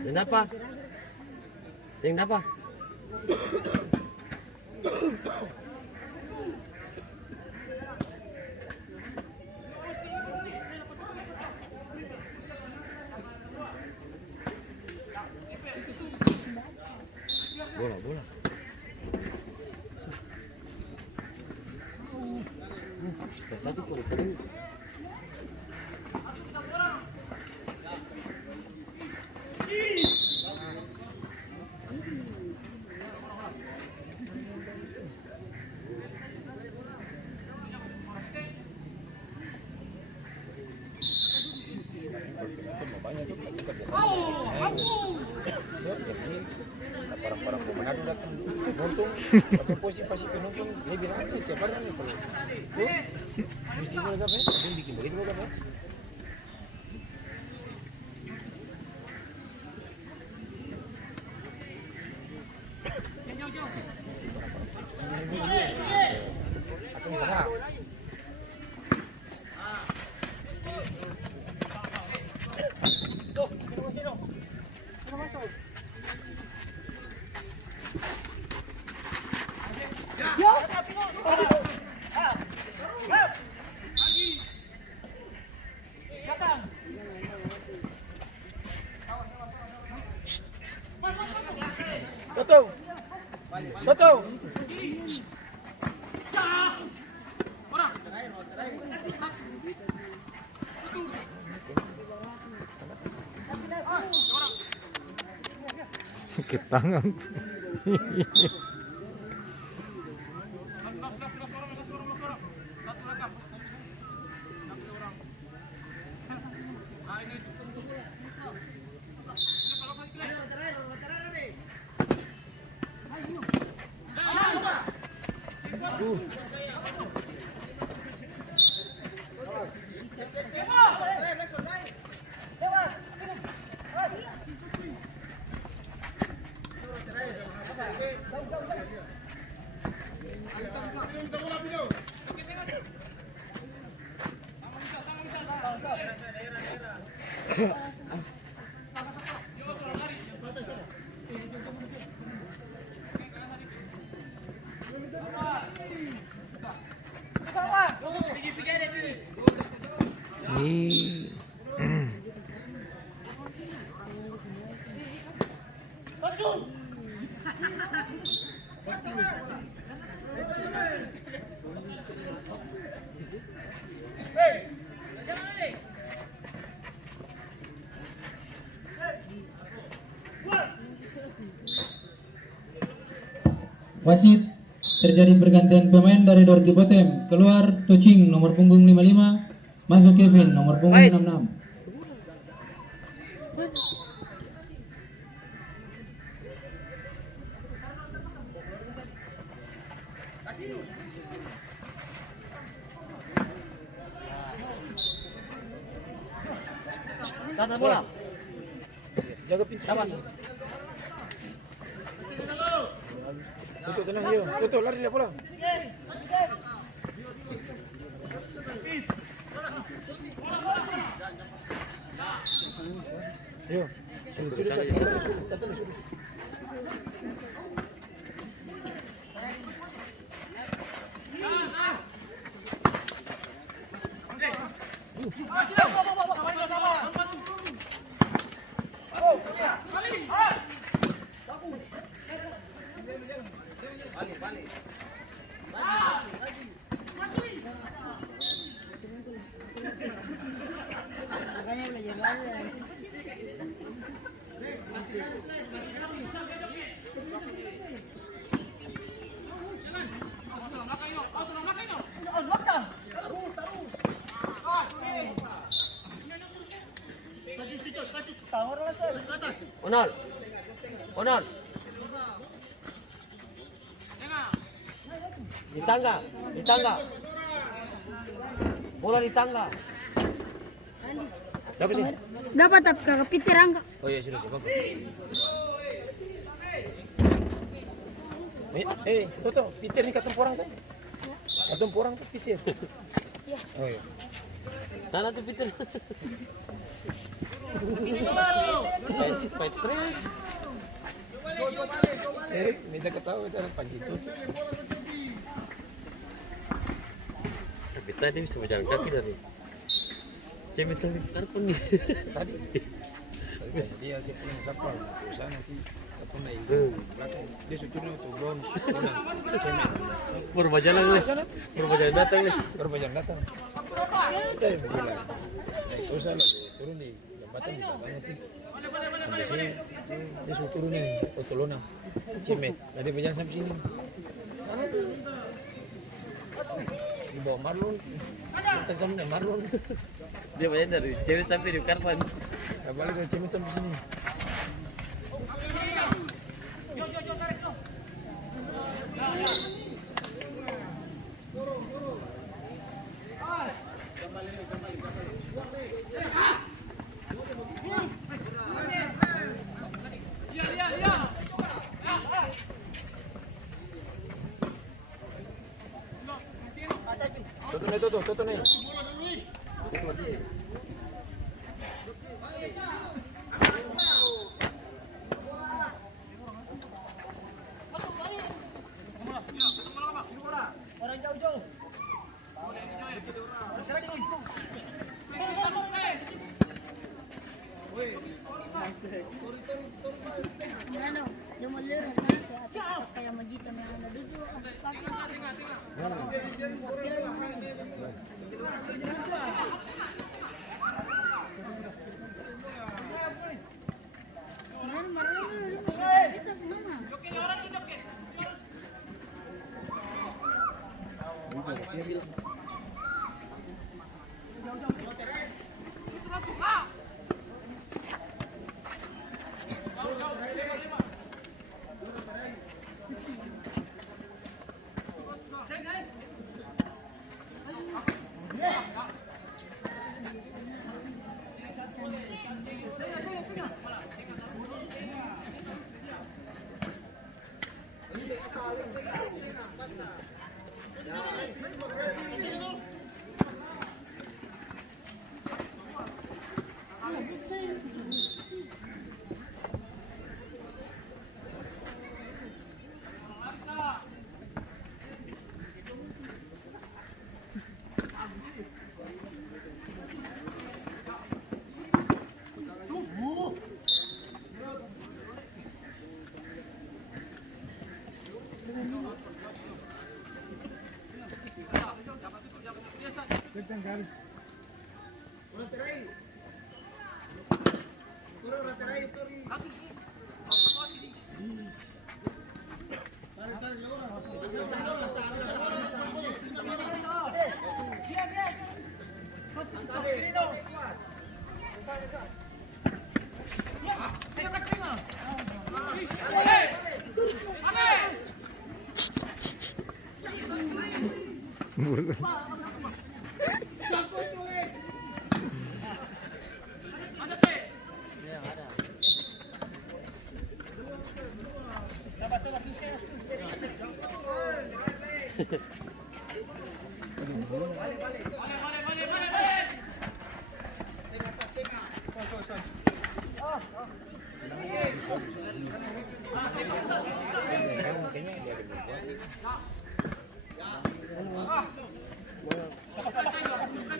Kenapa? Sing apa? Bola. Satu kali. Orang-orang pemenang datang nonton atau pasti penonton dia bilang ini tiap hari nih kalau mesti mereka dia bikin begitu mereka akan salah Toto. Sakit tangan. Wasit, terjadi pergantian pemain dari Dorki Potem. Keluar Tocing nomor punggung 55, masuk Kevin nomor punggung 66. Tata bola. Jaga pintu aman. Tutup tenang yo. Tutup lari dia bola. Yo. Sudah. Onal. Di tangga. Bola di tangga. Dapat sih? Dapat tapi kagak Peter Angga. Oh iya sudah sih bagus. Toto, Peter nih ketemu orang tuh. Ketemu orang tuh Peter. Iya. Oh iya. Sana tuh Peter. Fight stress. Minta ketawa itu ada Panji tuh. Tapi tadi bisa berjalan kaki dari Cemit sampai Karpun nih. Tadi. Dia sih punya sapal. Usaha nanti ketemu naik belakang. Dia suturnya tuh bronze. Baru berjalan nih. Baru berjalan datang nih. Baru berjalan datang. Dia bilang. Naik usaha lah. Turun di jembatan di belakang nanti. Sampai sini. Dia suruh turun nih. Otolona. Cemet. Nah dia berjalan sampai sini. Di bawah Marlon. Kita sama Marlon. Dia berjalan dari Cemit sampai di Karpun. Nah, balik dari Cemet sampai sini. Toto nih. Ano, dumalero na kaya majito na ano dito.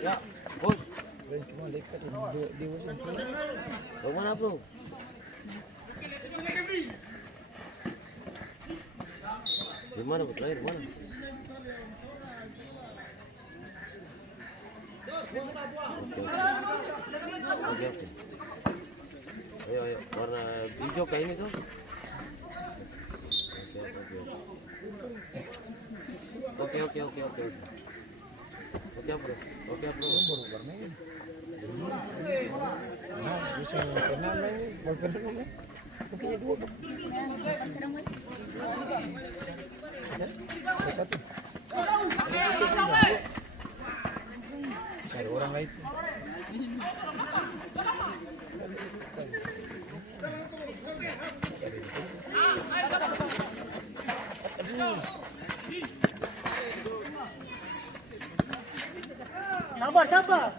Ya, bos. Cuma dekat di Washington. Bang mana bro? Di mana bro? Terakhir mana? Oke. Ayo, ayo. Warna hijau kayak ini tuh. Oke. Oke bro. Oke bro. Baru bermain. Nah, bisa pernah main, mau pernah main. Mungkin dua. Sedang main. Satu. lah itu. Sabar.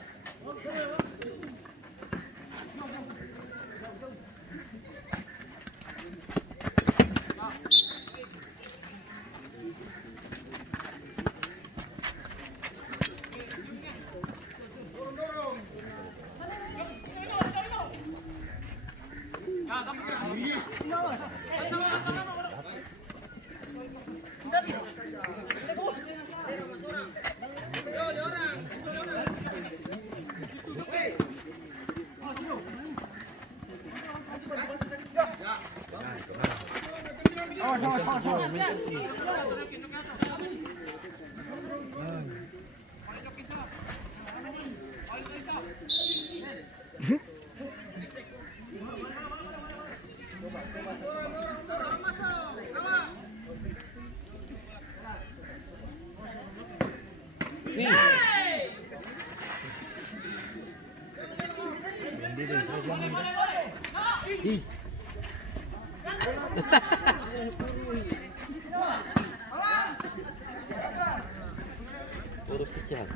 Puro pichang.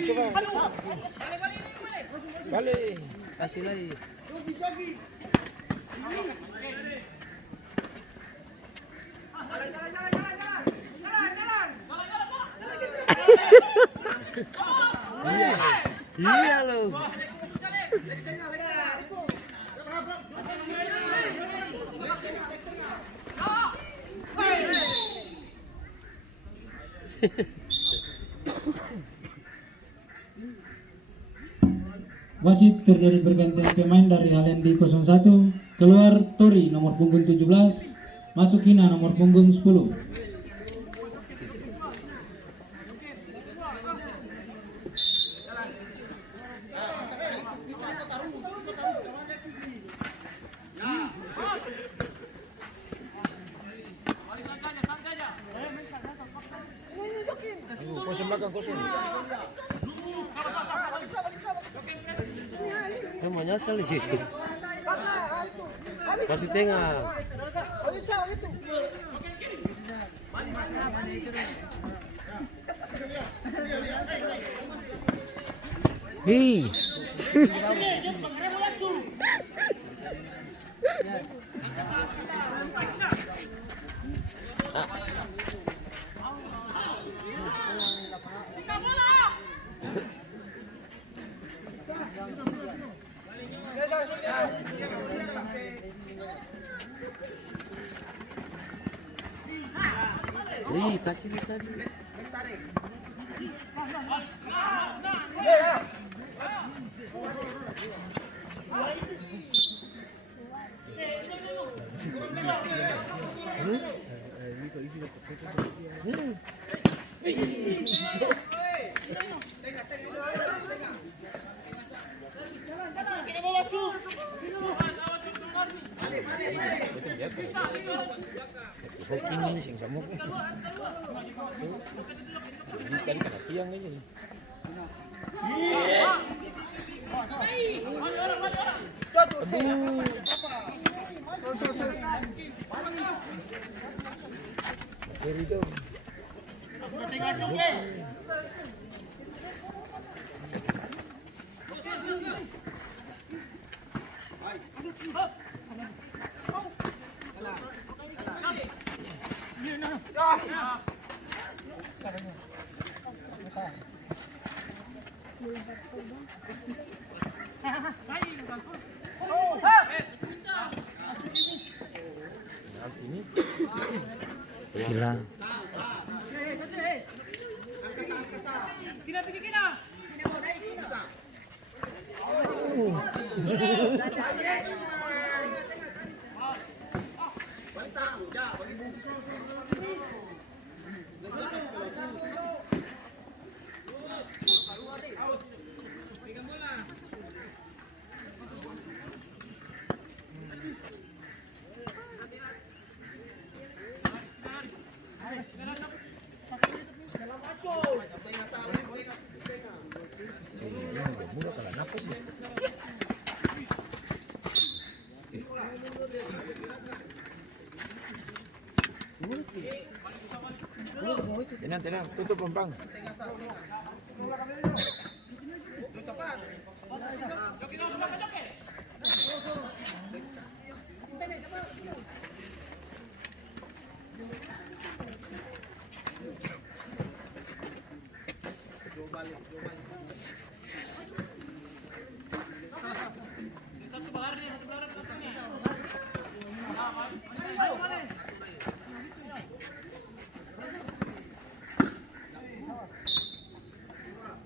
Coba. Balik. Kasih lagi. Iya lo. Wasit terjadi pergantian pemain dari Halendi 01, keluar Tori nomor punggung 17, masuk Kina nomor punggung 10. Kosong belakang kosong. Mau nyasar sih. Kasih tengah. Hei. Kasih tadi. Ini sing samuk. Ini tadi kena tiang aja nih. Dari itu. Gila. Tenang, tutup Bang.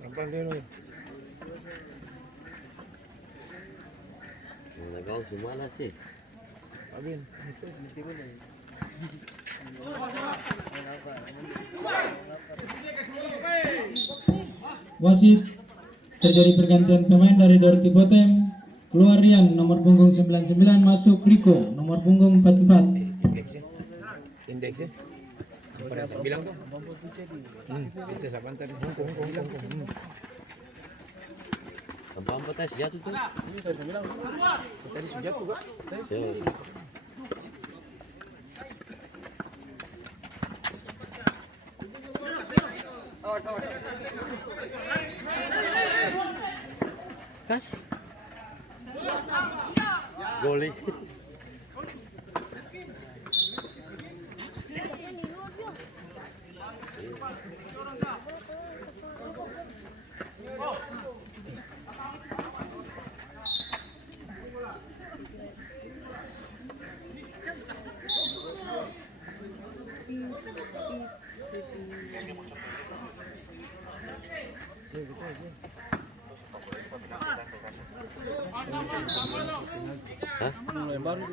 Gampang dia loh. Nagaw sumala sih. Abin. Wasit, terjadi pergantian pemain dari Dorti Potem. Keluar Rian nomor punggung 99, masuk Riko nomor punggung 44. Indeksnya. Yang pernah saya bilang tuh. Itu saban tadi. Apa tes jatuh tuh? Ini saya bilang. Tadi sudah tuh kak. Kas. Goli. Hah? Baru.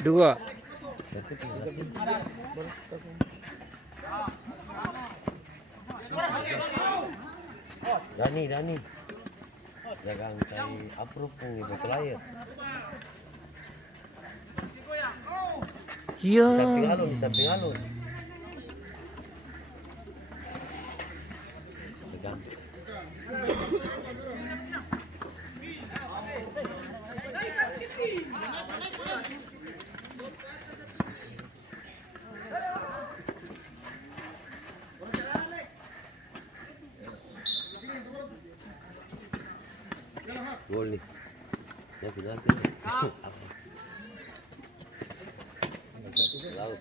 Dua. Dani. Jaga cari approve pun di botol air. Iya. Di samping alun. Pegang. Gol nih. Ya final tuh. Laut.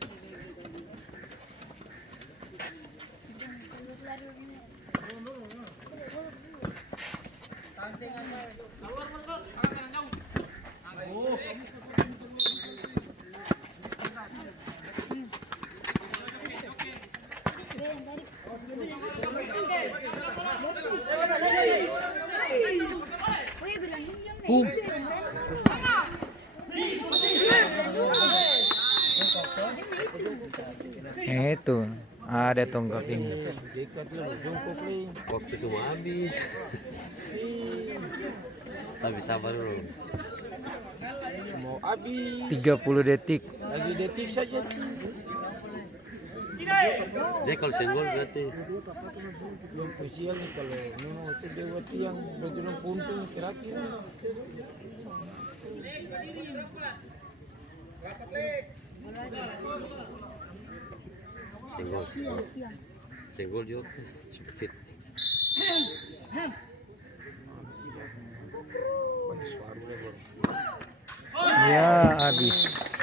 Itu ada tonggak ini. Waktu semua habis. Tapi sabar dulu. Semua habis. 30 detik. Lagi detik saja. Dia kalau senggol berarti Belum krusial nih kalau memang itu dia berarti yang berturun puntung terakhir. senggol juga fit. Ya, habis.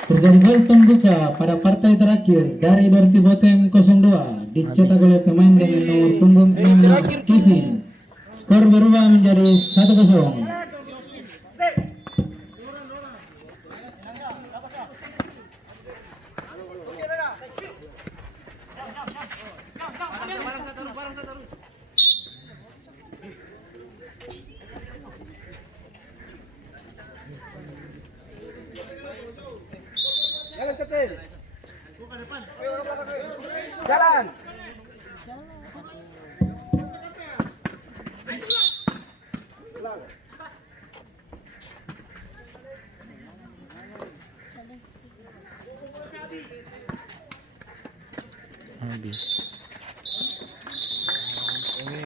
Terjadi gol pembuka pada partai terakhir dari Dorti Potem 02 dicetak oleh pemain dengan nomor punggung 6 Kevin. Skor berubah menjadi 1-0.